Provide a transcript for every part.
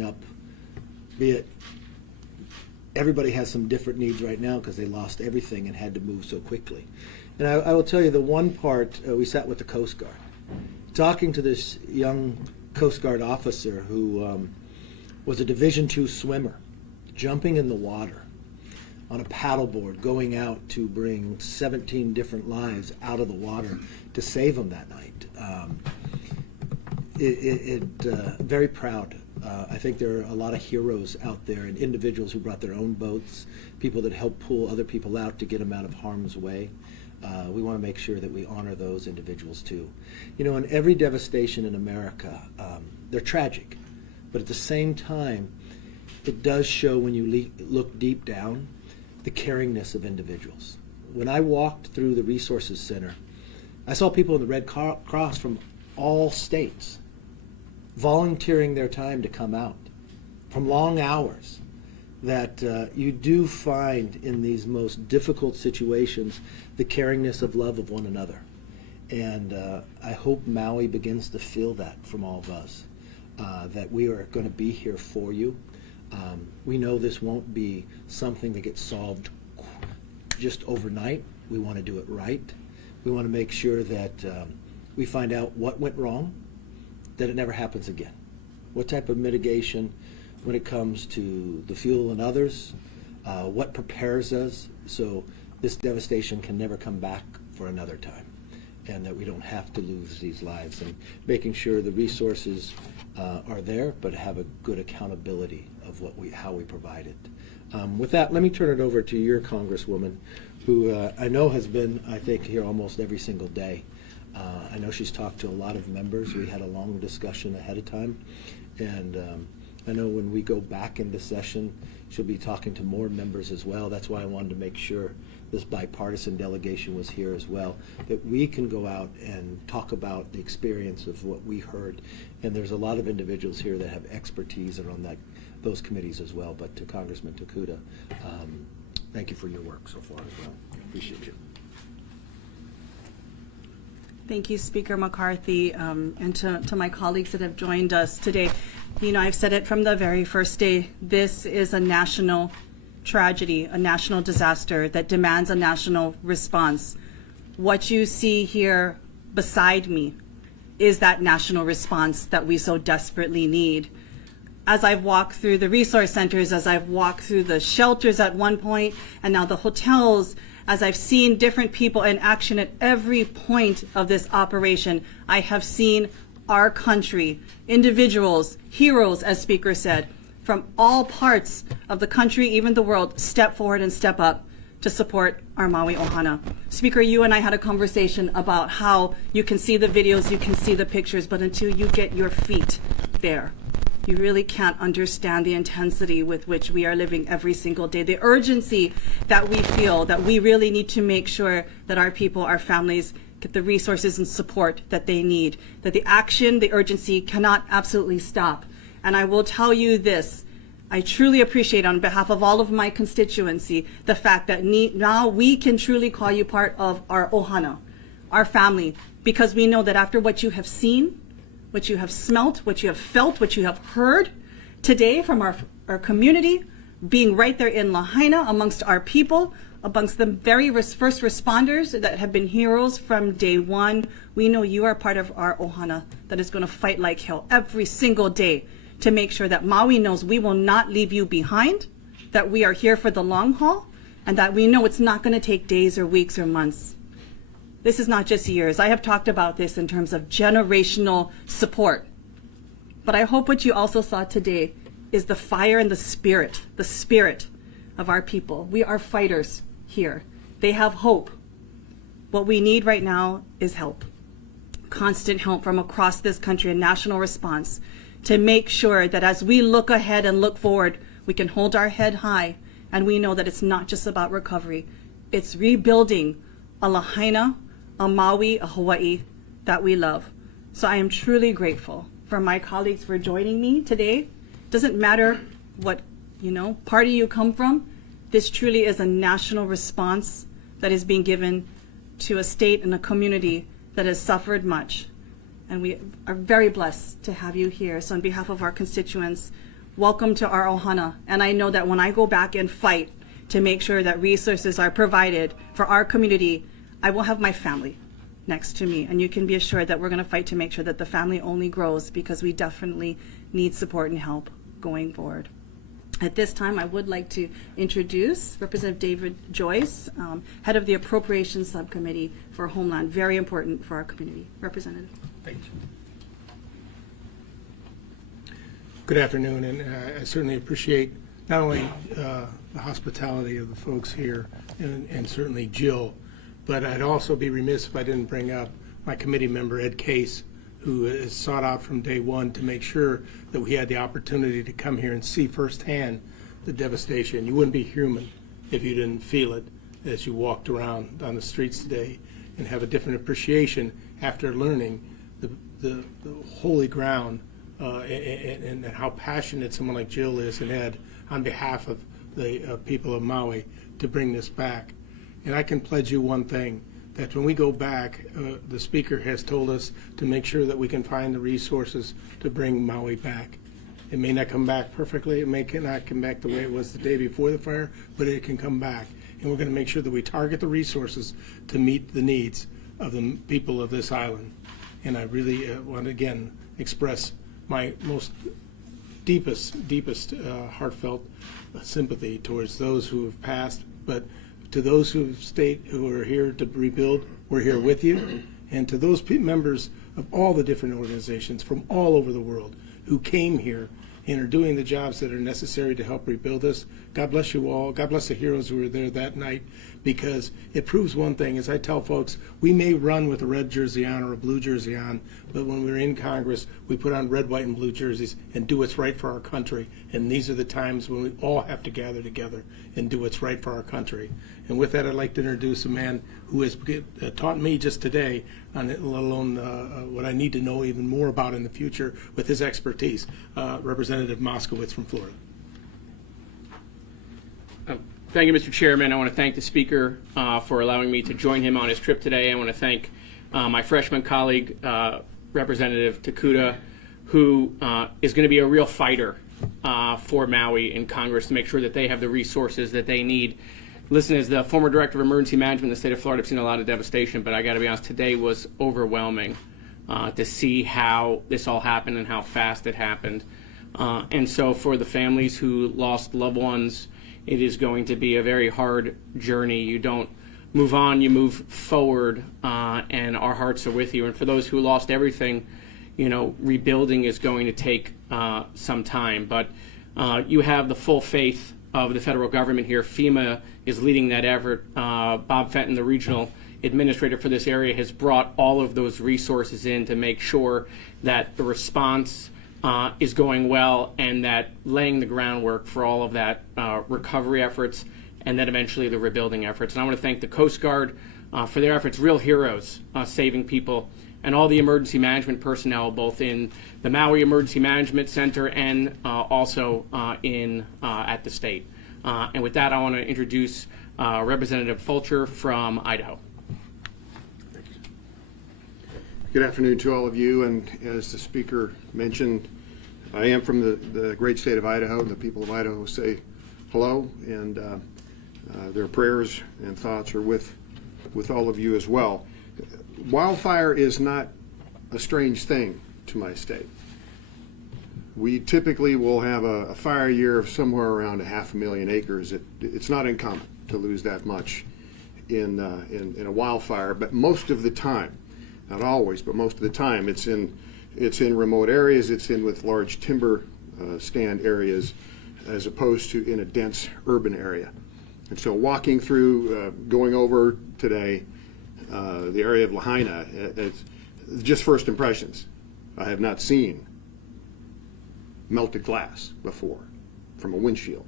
stepping up, be it everybody has some different needs right now because they lost everything and had to move so quickly. And I will tell you the one part, we sat with the Coast Guard, talking to this young Coast Guard officer who was a Division II swimmer, jumping in the water on a paddleboard, going out to bring 17 different lives out of the water to save them that night. Very proud. I think there are a lot of heroes out there and individuals who brought their own boats, people that helped pull other people out to get them out of harm's way. We want to make sure that we honor those individuals too. You know, in every devastation in America, they're tragic, but at the same time, it does show when you look deep down the caringness of individuals. When I walked through the Resources Center, I saw people in the Red Cross from all states volunteering their time to come out from long hours, that you do find in these most difficult situations the caringness of love of one another. And I hope Maui begins to feel that from all of us, that we are going to be here for you. We know this won't be something that gets solved just overnight. We want to do it right. We want to make sure that we find out what went wrong, that it never happens again. What type of mitigation when it comes to the fuel and others, what prepares us so this devastation can never come back for another time, and that we don't have to lose these lives, and making sure the resources are there but have a good accountability of how we provide it. With that, let me turn it over to your Congresswoman, who I know has been, I think, here almost every single day. I know she's talked to a lot of members. We had a long discussion ahead of time, and I know when we go back into session, she'll be talking to more members as well. That's why I wanted to make sure this bipartisan delegation was here as well, that we can go out and talk about the experience of what we heard. And there's a lot of individuals here that have expertise around those committees as well. But to Congressman Takuda, thank you for your work so far as well. Appreciate you. Thank you, Speaker McCarthy, and to my colleagues that have joined us today. You know, I've said it from the very first day, this is a national tragedy, a national disaster that demands a national response. What you see here beside me is that national response that we so desperately need. As I've walked through the resource centers, as I've walked through the shelters at one point, and now the hotels, as I've seen different people in action at every point of this operation, I have seen our country, individuals, heroes, as Speaker said, from all parts of the country, even the world, step forward and step up to support our Maui Ohana. Speaker, you and I had a conversation about how you can see the videos, you can see the pictures, but until you get your feet there, you really can't understand the intensity with which we are living every single day, the urgency that we feel, that we really need to make sure that our people, our families, get the resources and support that they need, that the action, the urgency cannot absolutely stop. And I will tell you this, I truly appreciate on behalf of all of my constituency, the fact that now we can truly call you part of our Ohana, our family, because we know that after what you have seen, what you have smelt, what you have felt, what you have heard today from our community, being right there in Lahaina amongst our people, amongst the very first responders that have been heroes from day one, we know you are part of our Ohana that is going to fight like hell every single day to make sure that Maui knows we will not leave you behind, that we are here for the long haul, and that we know it's not going to take days or weeks or months. This is not just years. I have talked about this in terms of generational support. But I hope what you also saw today is the fire and the spirit of our people. We are fighters here. They have hope. What we need right now is help. Constant help from across this country, a national response to make sure that as we look ahead and look forward, we can hold our head high, and we know that it's not just about recovery. It's rebuilding a Lahaina, a Maui, a Hawaii that we love. So I am truly grateful for my colleagues for joining me today. Doesn't matter what, party you come from. This truly is a national response that is being given to a state and a community that has suffered much. And we are very blessed to have you here. So on behalf of our constituents, welcome to our ohana. And I know that when I go back and fight to make sure that resources are provided for our community, I will have my family next to me. And you can be assured that we're going to fight to make sure that the family only grows, because we definitely need support and help going forward. At this time, I would like to introduce Representative David Joyce, head of the Appropriations Subcommittee for Homeland. Very important for our community. Representative. Thank you. Good afternoon, and I certainly appreciate not only the hospitality of the folks here and certainly Jill, but I'd also be remiss if I didn't bring up my committee member, Ed Case, who has sought out from day one to make sure that we had the opportunity to come here and see firsthand the devastation. You wouldn't be human if you didn't feel it as you walked around on the streets today, and have a different appreciation after learning the holy ground and how passionate someone like Jill is and Ed on behalf of the people of Maui to bring this back. And I can pledge you one thing, that when we go back, the Speaker has told us to make sure that we can find the resources to bring Maui back. It may not come back perfectly, it may not come back the way it was the day before the fire, but it can come back. And we're going to make sure that we target the resources to meet the needs of the people of this island. And I really want to again express my most deepest heartfelt sympathy towards those who have passed, but to those who are here to rebuild, we're here with you. And to those members of all the different organizations from all over the world who came here and are doing the jobs that are necessary to help rebuild us, God bless you all. God bless the heroes who were there that night, because it proves one thing. As I tell folks, we may run with a red jersey on or a blue jersey on, but when we're in Congress, we put on red, white, and blue jerseys and do what's right for our country. And these are the times when we all have to gather together and do what's right for our country. And with that, I'd like to introduce a man who has taught me just today, let alone what I need to know even more about in the future with his expertise, Representative Moskowitz from Florida. Thank you, Mr. Chairman. I want to thank the Speaker for allowing me to join him on his trip today. I want to thank my freshman colleague, Representative Takuda, who is going to be a real fighter for Maui in Congress to make sure that they have the resources that they need. Listen, as the former Director of Emergency Management in the state of Florida, I've seen a lot of devastation, but I got to be honest, today was overwhelming to see how this all happened and how fast it happened. And so for the families who lost loved ones, it is going to be a very hard journey. You don't move on, you move forward, and our hearts are with you. And for those who lost everything, you know, rebuilding is going to take some time. But you have the full faith of the federal government here. FEMA is leading that effort. Bob Fenton, the regional administrator for this area, has brought all of those resources in to make sure that the response is going well, and that laying the groundwork for all of that recovery efforts, and then eventually the rebuilding efforts. And I want to thank the Coast Guard for their efforts, real heroes saving people, and all the emergency management personnel, both in the Maui Emergency Management Center and also at the state. And with that, I want to introduce Representative Fulcher from Idaho. Good afternoon to all of you, and as the Speaker mentioned, I am from the great state of Idaho. The people of Idaho say hello, and their prayers and thoughts are with all of you as well. Wildfire is not a strange thing to my state. We typically will have a fire year of somewhere around 500,000 acres. It's not uncommon to lose that much in a wildfire, but most of the time, not always, but most of the time, it's in remote areas. It's in with large timber stand areas, as opposed to in a dense urban area. And so, walking through, going over today, the area of Lahaina, it's just first impressions. I have not seen melted glass before from a windshield.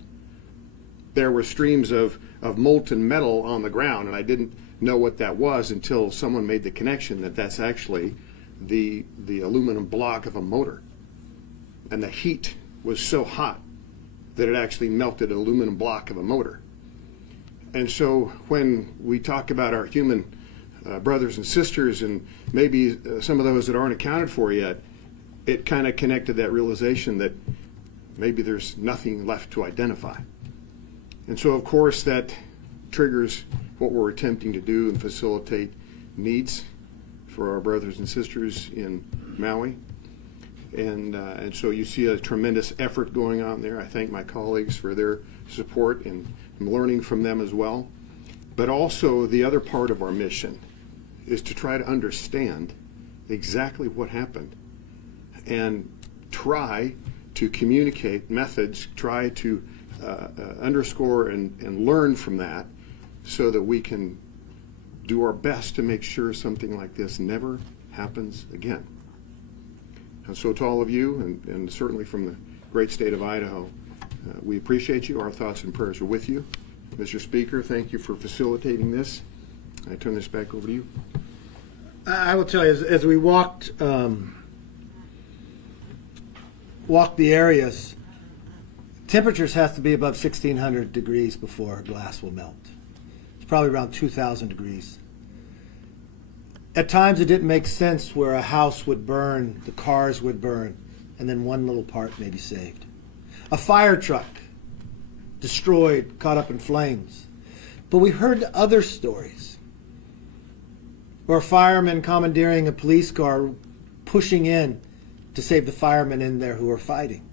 There were streams of molten metal on the ground, and I didn't know what that was until someone made the connection that that's actually the aluminum block of a motor. And the heat was so hot that it actually melted an aluminum block of a motor. And so when we talk about our human brothers and sisters, and maybe some of those that aren't accounted for yet, it kind of connected that realization that, maybe there's nothing left to identify. And so, of course, that triggers what we're attempting to do and facilitate needs for our brothers and sisters in Maui. And so you see a tremendous effort going on there. I thank my colleagues for their support, and I'm learning from them as well. But also the other part of our mission is to try to understand exactly what happened and try to communicate methods, try to underscore and learn from that so that we can do our best to make sure something like this never happens again. And so to all of you, and certainly from the great state of Idaho, we appreciate you. Our thoughts and prayers are with you. Mr. Speaker, thank you for facilitating this. I turn this back over to you. I will tell you, as we walked the areas, temperatures have to be above 1,600 degrees before glass will melt. It's probably around 2,000 degrees. At times it didn't make sense where a house would burn, the cars would burn, and then one little part may be saved. A fire truck destroyed, caught up in flames. But we heard other stories where firemen commandeering a police car, pushing in to save the firemen in there who were fighting.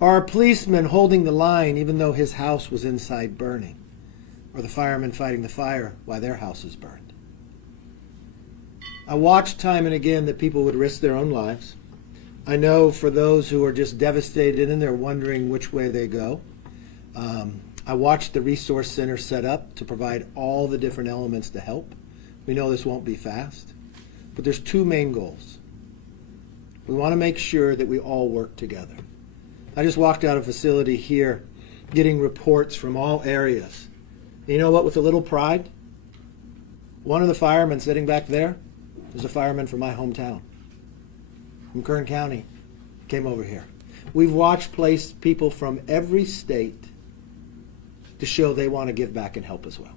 Or a policeman holding the line even though his house was inside burning. Or the firemen fighting the fire while their house is burned. I watched time and again that people would risk their own lives. I know for those who are just devastated and they're wondering which way they go. I watched the resource center set up to provide all the different elements to help. We know this won't be fast, but there's two main goals. We want to make sure that we all work together. I just walked out of a facility here getting reports from all areas. And you know what, with a little pride, one of the firemen sitting back there is a fireman from my hometown, from Kern County, came over here. We've watched people from every state to show they want to give back and help as well.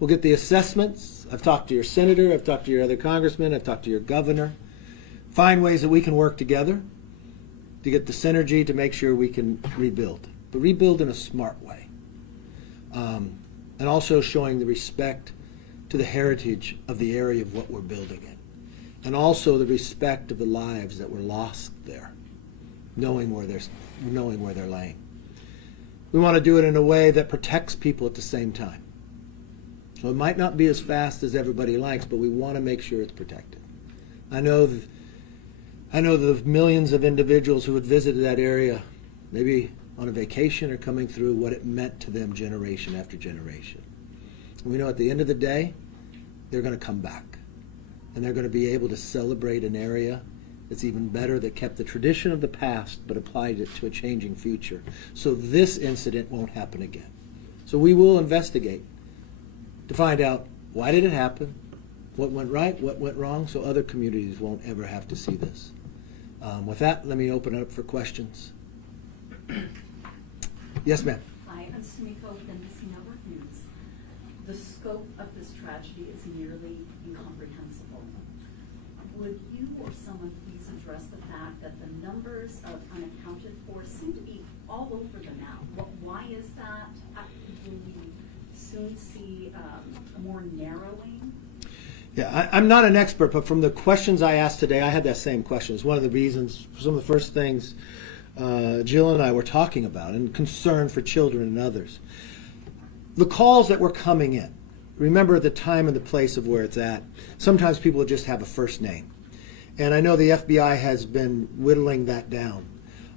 We'll get the assessments. I've talked to your senator, I've talked to your other congressman, I've talked to your governor. Find ways that we can work together to get the synergy to make sure we can rebuild, but rebuild in a smart way. And also showing the respect to the heritage of the area of what we're building in. And also the respect of the lives that were lost there, knowing where they're laying. We want to do it in a way that protects people at the same time. So it might not be as fast as everybody likes, but we want to make sure it's protected. I know the millions of individuals who had visited that area, maybe on a vacation or coming through, what it meant to them generation after generation. And we know at the end of the day, they're going to come back. And they're going to be able to celebrate an area that's even better, that kept the tradition of the past but applied it to a changing future. So this incident won't happen again. So we will investigate to find out why did it happen, what went right, what went wrong, so other communities won't ever have to see this. With that, let me open it up for questions. Yes, ma'am. Hi, I'm Sumiko with NBC Network News. The scope of this tragedy is nearly incomprehensible. Would you or someone please address the fact that the numbers of unaccounted for seem to be all over the map? Why is that? Will we soon see more narrowing? Yeah, I'm not an expert, but from the questions I asked today, I had that same question. It's one of the reasons, some of the first things Jill and I were talking about, and concern for children and others. The calls that were coming in, remember the time and the place of where it's at. Sometimes people just have a first name. And I know the FBI has been whittling that down.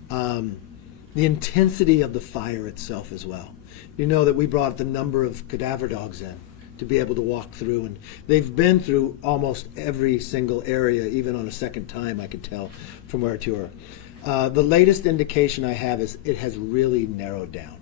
The intensity of the fire itself as well. You know that we brought the number of cadaver dogs in to be able to walk through, and they've been through almost every single area, even on a second time, I could tell from where to her. The latest indication I have is it has really narrowed down.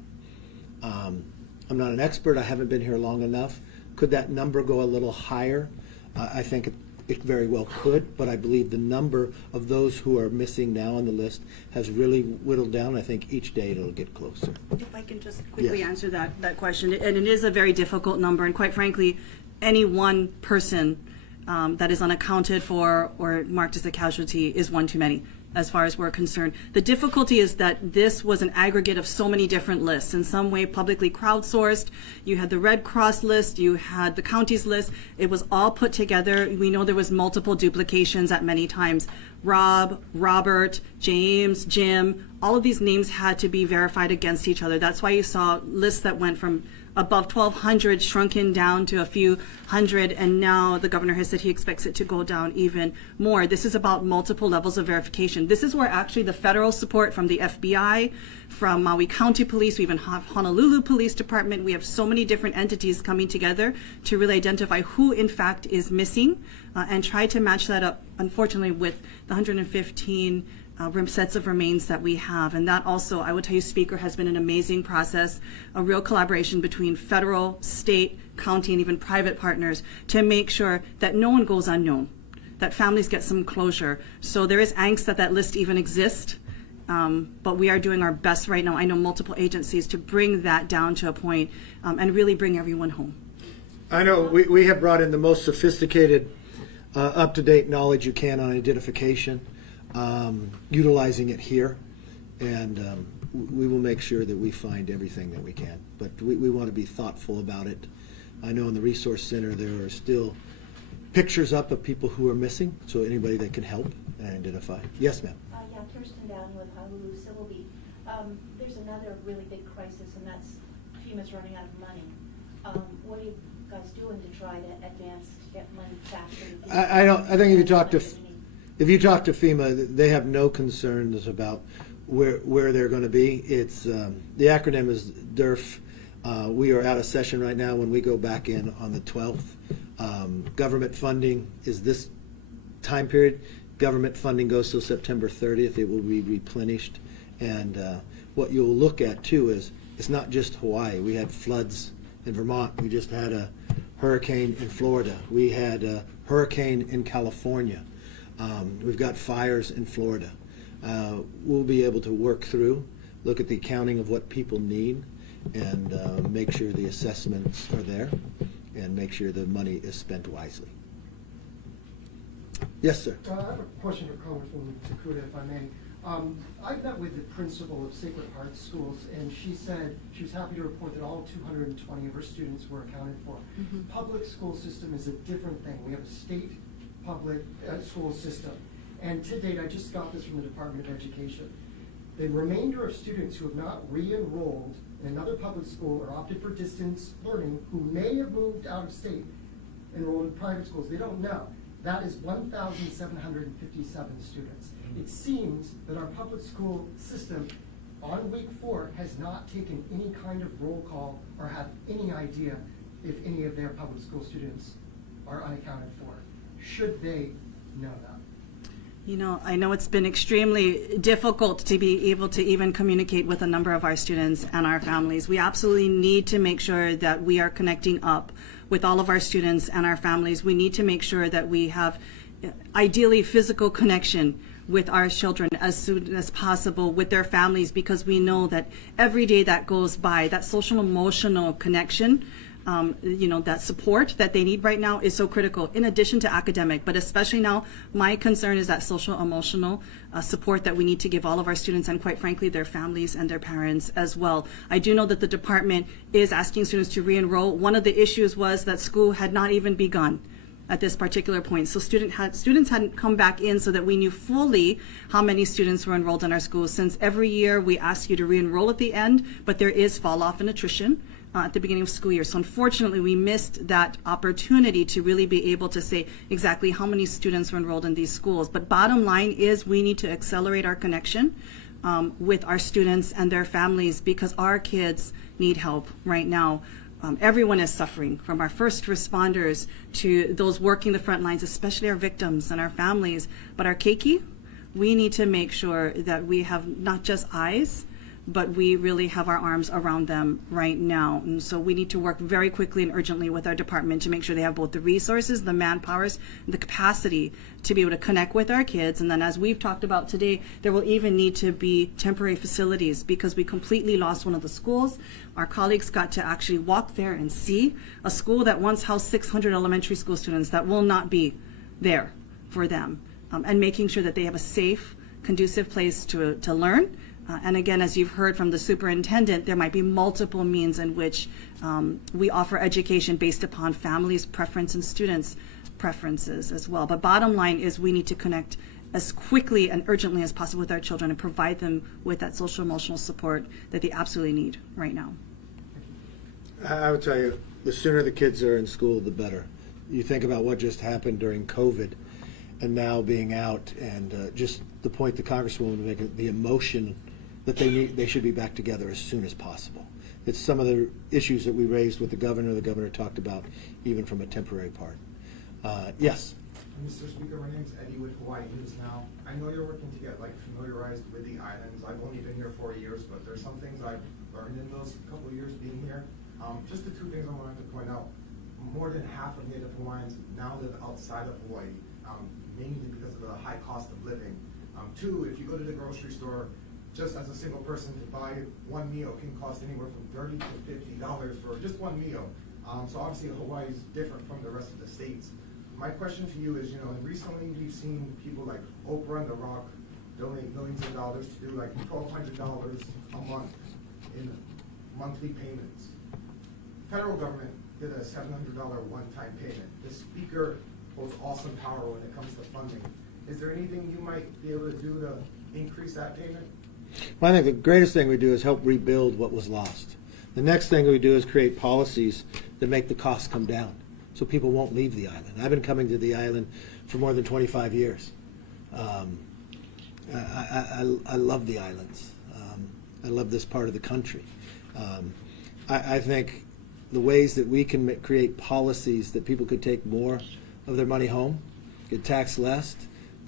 I'm not an expert, I haven't been here long enough. Could that number go a little higher? I think it very well could, but I believe the number of those who are missing now on the list has really whittled down. I think each day it'll get closer. If I can just quickly Yes. answer that question. And it is a very difficult number, and quite frankly, any one person that is unaccounted for or marked as a casualty is one too many. as far as we're concerned. The difficulty is that this was an aggregate of so many different lists, in some way publicly crowdsourced. You had the Red Cross list, you had the county's list. It was all put together. We know there was multiple duplications at many times. Rob, Robert, James, Jim, all of these names had to be verified against each other. That's why you saw lists that went from above 1,200 shrunken down to a few hundred, and now the governor has said he expects it to go down even more. This is about multiple levels of verification. This is where actually the federal support from the FBI, from Maui County Police, we even have Honolulu Police Department. We have so many different entities coming together to really identify who in fact is missing and try to match that up, unfortunately, with the 115 sets of remains that we have. And that also, I will tell you, Speaker, has been an amazing process, a real collaboration between federal, state, county, and even private partners to make sure that no one goes unknown, that families get some closure. So there is angst that that list even exists, but we are doing our best right now. I know multiple agencies to bring that down to a point and really bring everyone home. I know we have brought in the most sophisticated, up-to-date knowledge you can on identification, utilizing it here, and we will make sure that we find everything that we can. But we want to be thoughtful about it. I know in the Resource Center there are still pictures up of people who are missing, so anybody that can help and identify. Yes, ma'am. Yeah, Kirsten Downey with Honolulu Civil Beat. There's another really big crisis, and that's FEMA's running out of money. What are you guys doing to try to advance, to get money faster? I think if you talk to FEMA, they have no concerns about where they're going to be. It's the acronym is DERF. We are out of session right now. When we go back in on the 12th, government funding is this time period. Government funding goes till September 30th. It will be replenished. And what you'll look at, too, is it's not just Hawaii. We had floods in Vermont. We just had a hurricane in Florida. We had a hurricane in California. We've got fires in Florida. We'll be able to work through, look at the accounting of what people need, and make sure the assessments are there, and make sure the money is spent wisely. Yes, sir. I have a question for Congresswoman Takuda, if I may. I've met with the principal of Sacred Heart Schools, and she said she was happy to report that all 220 of her students were accounted for. Mm-hmm. Public school system is a different thing. We have a state public school system. And to date, I just got this from the Department of Education. The remainder of students who have not re-enrolled in another public school or opted for distance learning, who may have moved out of state, enrolled in private schools, they don't know. That is 1,757 students. It seems that our public school system on week 4 has not taken any kind of roll call or have any idea if any of their public school students are unaccounted for. Should they know that? You know, I know it's been extremely difficult to be able to even communicate with a number of our students and our families. We absolutely need to make sure that we are connecting up with all of our students and our families. We need to make sure that we have ideally physical connection with our children as soon as possible with their families, because we know that every day that goes by, that social emotional connection, that support that they need right now is so critical, in addition to academic. But especially now, my concern is that social emotional support that we need to give all of our students, and quite frankly, their families and their parents as well. I do know that the department is asking students to re-enroll. One of the issues was that school had not even begun at this particular point. So students hadn't come back in so that we knew fully how many students were enrolled in our schools. Since every year we ask you to re-enroll at the end, but there is fall off and attrition at the beginning of school year. So unfortunately, we missed that opportunity to really be able to say exactly how many students were enrolled in these schools. But bottom line is we need to accelerate our connection with our students and their families, because our kids need help right now. Everyone is suffering, from our first responders to those working the front lines, especially our victims and our families. But our keiki, we need to make sure that we have not just eyes, but we really have our arms around them right now. And so we need to work very quickly and urgently with our department to make sure they have both the resources, the manpowers, the capacity to be able to connect with our kids. And then, as we've talked about today, there will even need to be temporary facilities, because we completely lost one of the schools. Our colleagues got to actually walk there and see a school that once housed 600 elementary school students that will not be there for them, and making sure that they have a safe conducive place to learn. And again, as you've heard from the superintendent, there might be multiple means in which we offer education based upon families' preference and students' preferences as well. But bottom line is we need to connect as quickly and urgently as possible with our children and provide them with that social emotional support that they absolutely need right now. I would tell you, the sooner the kids are in school, the better. You think about what just happened during COVID and now being out, and just the point the Congresswoman was making, the emotion that they should be back together as soon as possible. It's some of the issues that we raised with the governor talked about even from a temporary part. Yes? Mr. Speaker, my name's Eddie with Hawaii News Now. I know you're working to get familiarized with the islands. I've only been here 4 years, but there's some things I've learned in those couple of years being here. Just the two things I wanted to point out. More than half of Native Hawaiians now live outside of Hawaii, mainly because of the high cost of living. Two, if you go to the grocery store, just as a single person to buy one meal can cost anywhere from $30 to $50 for just one meal. So obviously Hawaii is different from the rest of the states. My question to you is, recently we've seen people like Oprah and The Rock donate millions of dollars to do like $1,200 a month in monthly payments. Federal government did a $700 one-time payment. The speaker holds awesome power when it comes to funding. Is there anything you might be able to do to increase that payment? Well, I think the greatest thing we do is help rebuild what was lost. The next thing we do is create policies that make the costs come down so people won't leave the island. I've been coming to the island for more than 25 years. I love the islands. I love this part of the country. I think the ways that we can create policies that people could take more of their money home, get taxed less,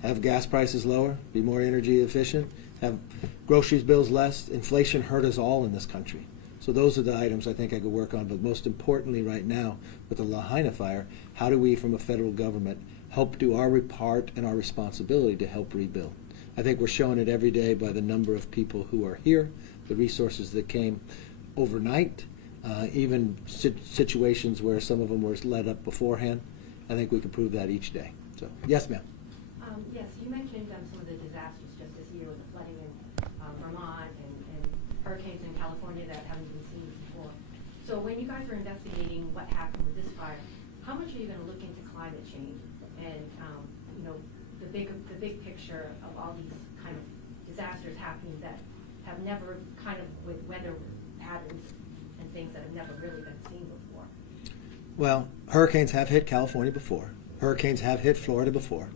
have gas prices lower, be more energy efficient, have groceries bills less. Inflation hurt us all in this country. So those are the items I think I could work on. But most importantly right now, with the Lahaina fire, how do we from a federal government help do our part and our responsibility to help rebuild? I think we're showing it every day by the number of people who are here, the resources that came overnight, even situations where some of them were led up beforehand. I think we can prove that each day. So, yes, ma'am. Yes, you mentioned some of the disasters just this year with the flooding in Vermont and hurricanes in California that haven't been seen before. So when you guys are investigating what happened with this fire, how much are you going to look into climate change and the big picture of all these kind of disasters happening that have never kind of with weather patterns and things that have never really been seen before? Well, hurricanes have hit California before. Hurricanes have hit Florida before.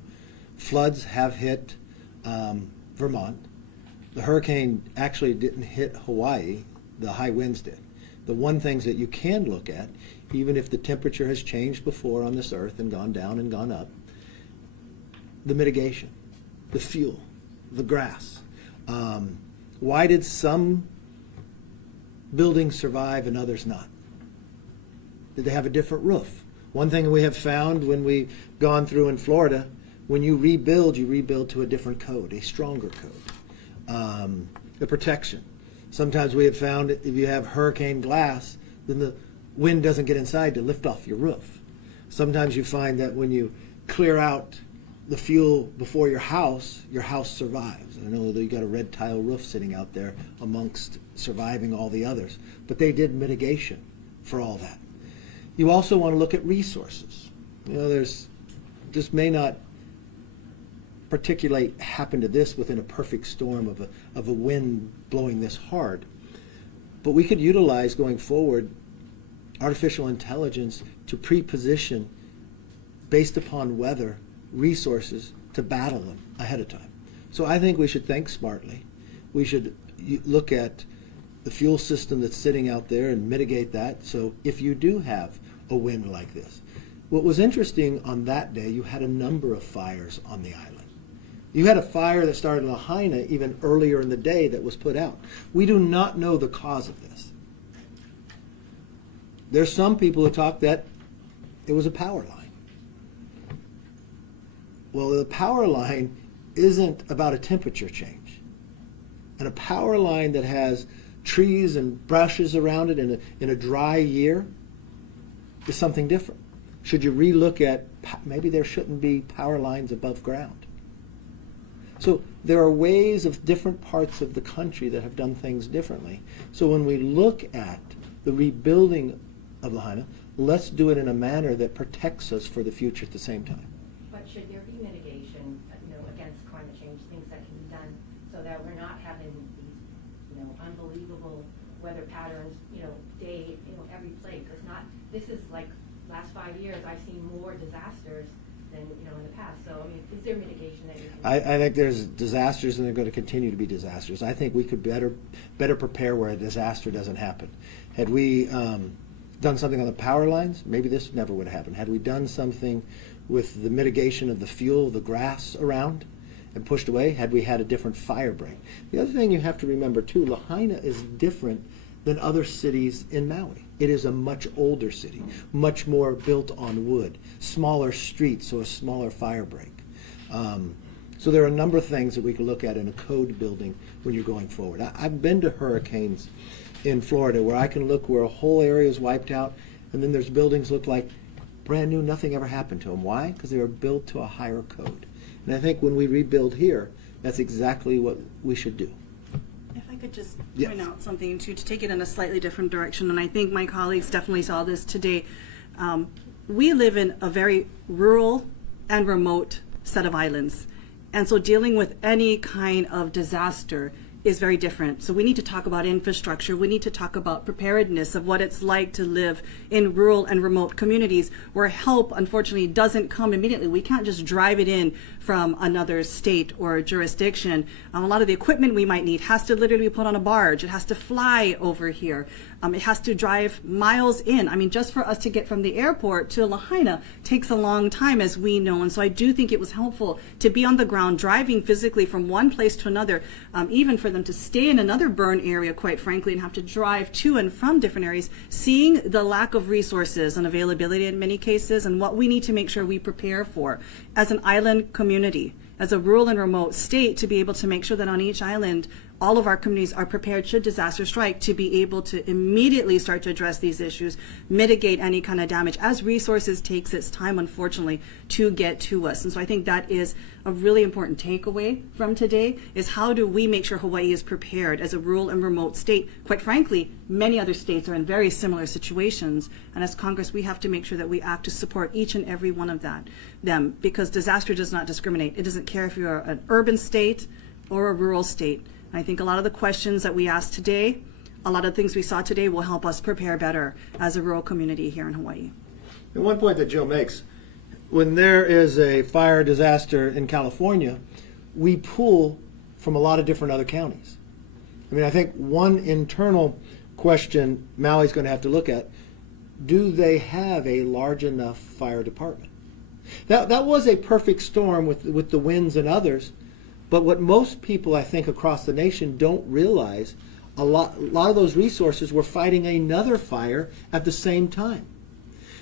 Floods have hit Vermont. The hurricane actually didn't hit Hawaii. The high winds did. The one things that you can look at, even if the temperature has changed before on this earth and gone down and gone up, the mitigation, the fuel, the grass. Why did some buildings survive and others not? Did they have a different roof? One thing we have found when we've gone through in Florida, when you rebuild to a different code, a stronger code. The protection. Sometimes we have found if you have hurricane glass, then the wind doesn't get inside to lift off your roof. Sometimes you find that when you clear out the fuel before your house survives. I know that you got a red tile roof sitting out there amongst surviving all the others, but they did mitigation for all that. You also want to look at resources. This may not particulate happen to this within a perfect storm of a wind blowing this hard, but we could utilize going forward artificial intelligence to pre-position based upon weather resources to battle them ahead of time. So I think we should think smartly. We should look at the fuel system that's sitting out there and mitigate that. So if you do have a wind like this, what was interesting on that day, you had a number of fires on the island. You had a fire that started in Lahaina even earlier in the day that was put out. We do not know the cause of this. There's some people who talk that it was a power line. Well, the power line isn't about a temperature change. And a power line that has trees and brushes around it in a dry year is something different. Should you relook at maybe there shouldn't be power lines above ground? So there are ways of different parts of the country that have done things differently. So when we look at the rebuilding of Lahaina, let's do it in a manner that protects us for the future at the same time. But should there be mitigation, against climate change, things that can be done so that we're not having these, unbelievable weather patterns, day, every place? It's not, this is like last 5 years, I've seen more disasters than, in the past. So, is there mitigation that you can? I think there's disasters, and they're going to continue to be disasters. I think we could better prepare where a disaster doesn't happen. Had we done something on the power lines, maybe this never would have happened. Had we done something with the mitigation of the fuel, the grass around, and pushed away, had we had a different fire break. The other thing you have to remember, too, Lahaina is different than other cities in Maui. It is a much older city, much more built on wood, smaller streets, so a smaller fire break. So there are a number of things that we can look at in a code building when you're going forward. I've been to hurricanes in Florida where I can look where a whole area is wiped out, and then there's buildings look like brand new, nothing ever happened to them. Why? Because they were built to a higher code. And I think when we rebuild here, that's exactly what we should do. If I could just Yes. point out something to take it in a slightly different direction, and I think my colleagues definitely saw this today. We live in a very rural and remote set of islands, and so dealing with any kind of disaster is very different. So we need to talk about infrastructure. We need to talk about preparedness of what it's like to live in rural and remote communities where help, unfortunately, doesn't come immediately. We can't just drive it in from another state or jurisdiction. A lot of the equipment we might need has to literally be put on a barge. It has to fly over here. It has to drive miles in. Just for us to get from the airport to Lahaina takes a long time, as we know. And so I do think it was helpful to be on the ground, driving physically from one place to another, even for them to stay in another burn area, quite frankly, and have to drive to and from different areas, seeing the lack of resources and availability in many cases, and what we need to make sure we prepare for as an island community, as a rural and remote state, to be able to make sure that on each island, all of our communities are prepared should disaster strike to be able to immediately start to address these issues, mitigate any kind of damage as resources takes its time, unfortunately, to get to us. And so I think that is a really important takeaway from today, is how do we make sure Hawaii is prepared as a rural and remote state? Quite frankly, many other states are in very similar situations. And as Congress, we have to make sure that we act to support each and every one of them, because disaster does not discriminate. It doesn't care if you're an urban state or a rural state. I think a lot of the questions that we asked today, a lot of things we saw today will help us prepare better as a rural community here in Hawaii. And one point that Jill makes, when there is a fire disaster in California, we pull from a lot of different other counties. I think one internal question Maui's going to have to look at, do they have a large enough fire department? That was a perfect storm with the winds and others. But what most people, I think, across the nation don't realize, a lot of those resources were fighting another fire at the same time.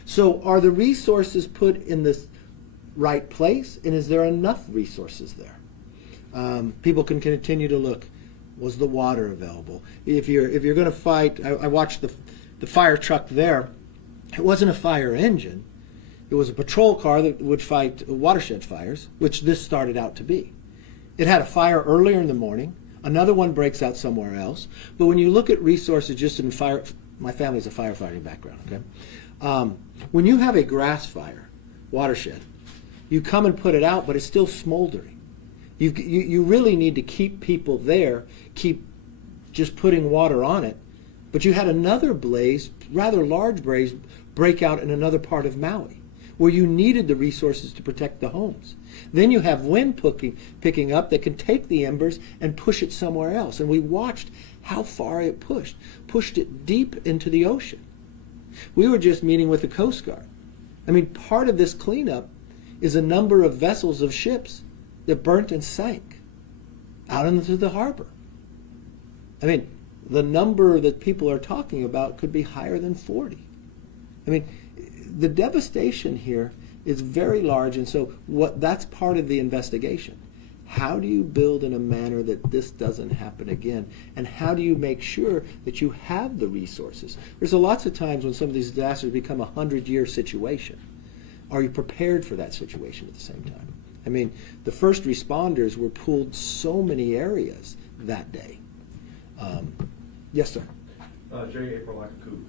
So are the resources put in the right place, and is there enough resources there? People can continue to look. Was the water available? If you're going to fight, I watched the fire truck there. It wasn't a fire engine. It was a patrol car that would fight watershed fires, which this started out to be. It had a fire earlier in the morning. Another one breaks out somewhere else. But when you look at resources just in fire, my family's a firefighting background, okay? When you have a grass fire, watershed, you come and put it out, but it's still smoldering. You really need to keep people there, keep just putting water on it. But you had another blaze, rather large blaze, break out in another part of Maui, where you needed the resources to protect the homes. Then you have wind picking up that can take the embers and push it somewhere else. And we watched how far it pushed it deep into the ocean. We were just meeting with the Coast Guard. Part of this cleanup is a number of vessels of ships that burnt and sank out into the harbor. The number that people are talking about could be higher than 40. The devastation here is very large, and so that's part of the investigation. How do you build in a manner that this doesn't happen again? And how do you make sure that you have the resources? There's lots of times when some of these disasters become a 100-year situation. Are you prepared for that situation at the same time? I mean, the first responders were pulled so many areas that day. Yes, sir. J. April Akaku.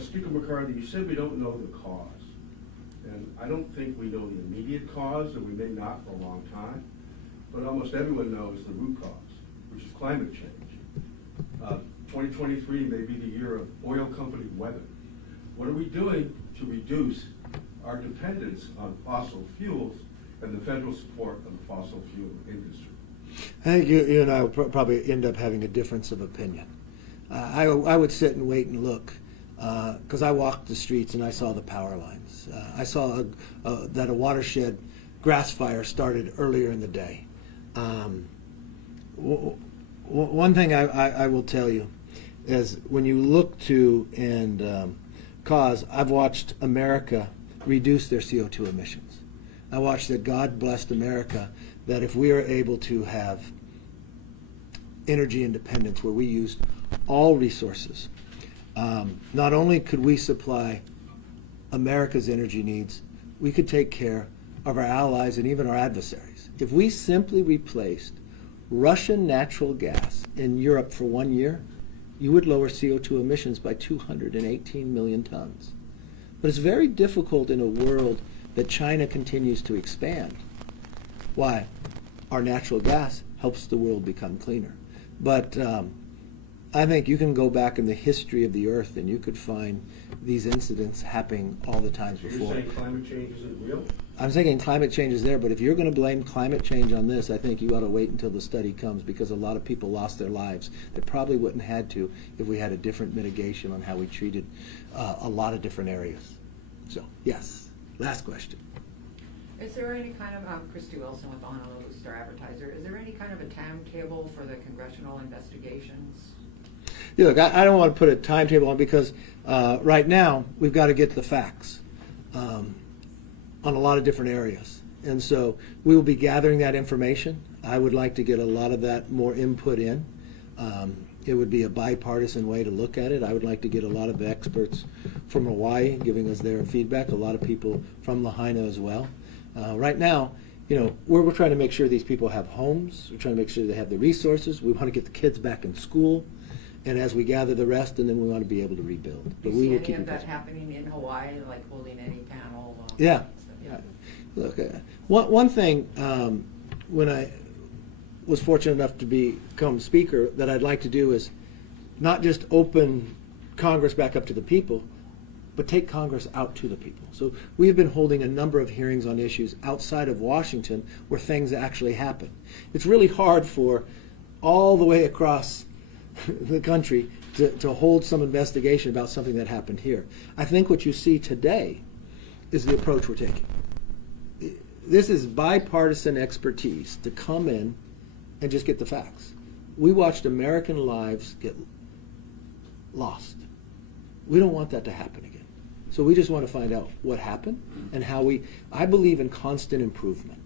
Speaker McCarthy, you said we don't know the cause. And I don't think we know the immediate cause, and we may not for a long time. But almost everyone knows the root cause, which is climate change. 2023 may be the year of oil company weather. What are we doing to reduce our dependence on fossil fuels and the federal support of the fossil fuel industry? I think you and I will probably end up having a difference of opinion. I would sit and wait and look, because I walked the streets and I saw the power lines. I saw that a watershed grass fire started earlier in the day. One thing I will tell you is when you look to and cause, I've watched America reduce their CO2 emissions. I watched that God blessed America, that if we are able to have energy independence where we used all resources, not only could we supply America's energy needs, we could take care of our allies and even our adversaries. If we simply replaced Russian natural gas in Europe for 1 year, you would lower CO2 emissions by 218 million tons. But it's very difficult in a world that China continues to expand. Why? Our natural gas helps the world become cleaner. But I think you can go back in the history of the earth and you could find these incidents happening all the times before. You're saying climate change isn't real? I'm saying climate change is there, but if you're going to blame climate change on this, I think you ought to wait until the study comes, because a lot of people lost their lives that probably wouldn't have had to if we had a different mitigation on how we treated a lot of different areas. So, yes. Last question. Is there any kind of, Christy Wilson with Honolulu Star Advertiser, is there any kind of a timetable for the congressional investigations? Yeah, look, I don't want to put a timetable on, because right now we've got to get the facts on a lot of different areas. And so we will be gathering that information. I would like to get a lot of that more input in. It would be a bipartisan way to look at it. I would like to get a lot of experts from Hawaii giving us their feedback, a lot of people from Lahaina as well. Right now, you know, we're trying to make sure these people have homes. We're trying to make sure they have the resources. We want to get the kids back in school. And as we gather the rest, and then we want to be able to rebuild. Do But you we see will any keep of in that touch. happening in Hawaii, like holding any panel? Yeah. Yeah. Look, one thing, when I was fortunate enough to become speaker, that I'd like to do is not just open Congress back up to the people, but take Congress out to the people. So we have been holding a number of hearings on issues outside of Washington where things actually happen. It's really hard for all the way across the country to hold some investigation about something that happened here. I think what you see today is the approach we're taking. This is bipartisan expertise to come in and just get the facts. We watched American lives get lost. We don't want that to happen again. So we just want to find out what happened and how I believe in constant improvement.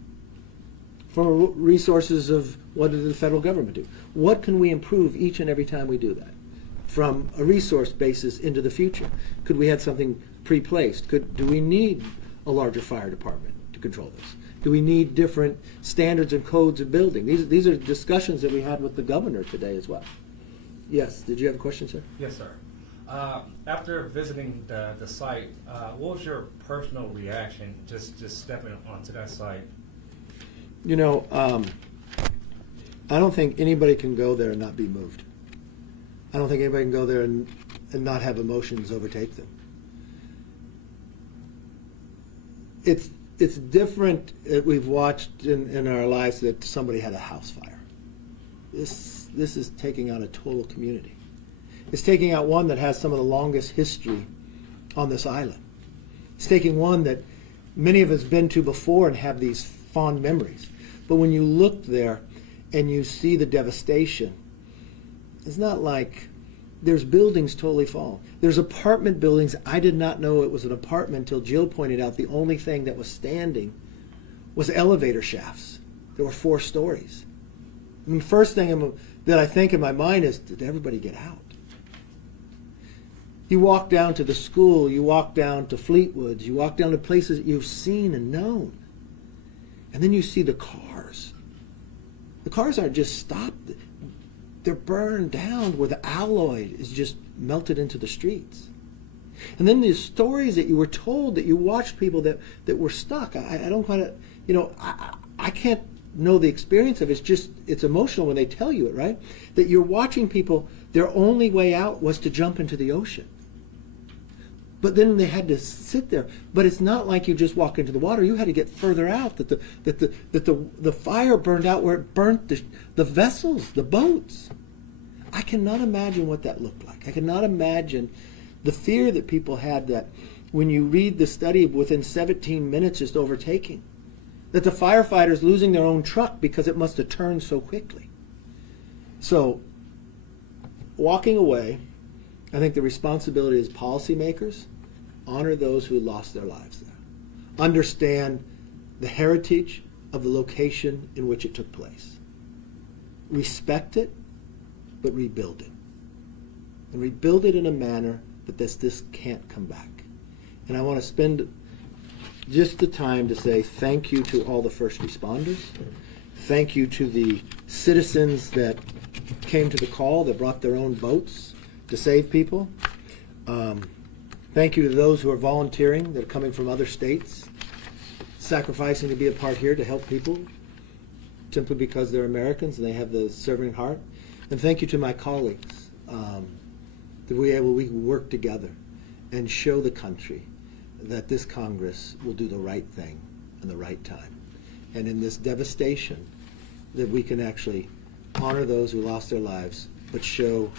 From resources of what did the federal government do? What can we improve each and every time we do that? From a resource basis into the future. Could we have something pre-placed? Do we need a larger fire department to control this? Do we need different standards and codes of building? These are discussions that we had with the governor today as well. Yes, did you have a question, sir? Yes, sir. After visiting the site, what was your personal reaction just stepping onto that site? You know, I don't think anybody can go there and not be moved. I don't think anybody can go there and not have emotions overtake them. It's different. We've watched in our lives that somebody had a house fire. This is taking out a total community. It's taking out one that has some of the longest history on this island. It's taking one that many of us been to before and have these fond memories. But when you look there and you see the devastation, it's not like there's buildings totally fallen. There's apartment buildings. I did not know it was an apartment until Jill pointed out the only thing that was standing was elevator shafts. There were 4 stories. And the first thing that I think in my mind is, did everybody get out? You walk down to the school, you walk down to Fleetwoods, you walk down to places that you've seen and known. And then you see the cars. The cars aren't just stopped. They're burned down where the alloy is just melted into the streets. And then the stories that you were told, that you watched people that were stuck. I don't quite, I can't know the experience of it. It's emotional when they tell you it, right? That you're watching people, their only way out was to jump into the ocean. But then they had to sit there. But it's not like you just walk into the water. You had to get further out. That the fire burned out where it burnt the vessels, the boats. I cannot imagine what that looked like. I cannot imagine the fear that people had, that when you read the study of within 17 minutes just overtaking, that the firefighters losing their own truck because it must have turned so quickly. So, walking away, I think the responsibility as policymakers, honor those who lost their lives there. Understand the heritage of the location in which it took place. Respect it, but rebuild it. And rebuild it in a manner that this can't come back. And I want to spend just the time to say thank you to all the first responders. Thank you to the citizens that came to the call, that brought their own boats to save people. Thank you to those who are volunteering, that are coming from other states, sacrificing to be a part here to help people simply because they're Americans and they have the serving heart. And thank you to my colleagues, that we can work together and show the country that this Congress will do the right thing in the right time. And in this devastation, that we can actually honor those who lost their lives, but show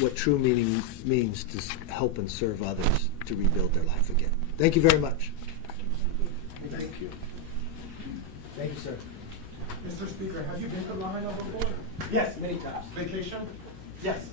what true meaning means to help and serve others to rebuild their life again. Thank you very much. Thank you. Thank you, sir. Mr. Speaker, have you been to Lahaina before? Yes, many times. Vacation? Yes.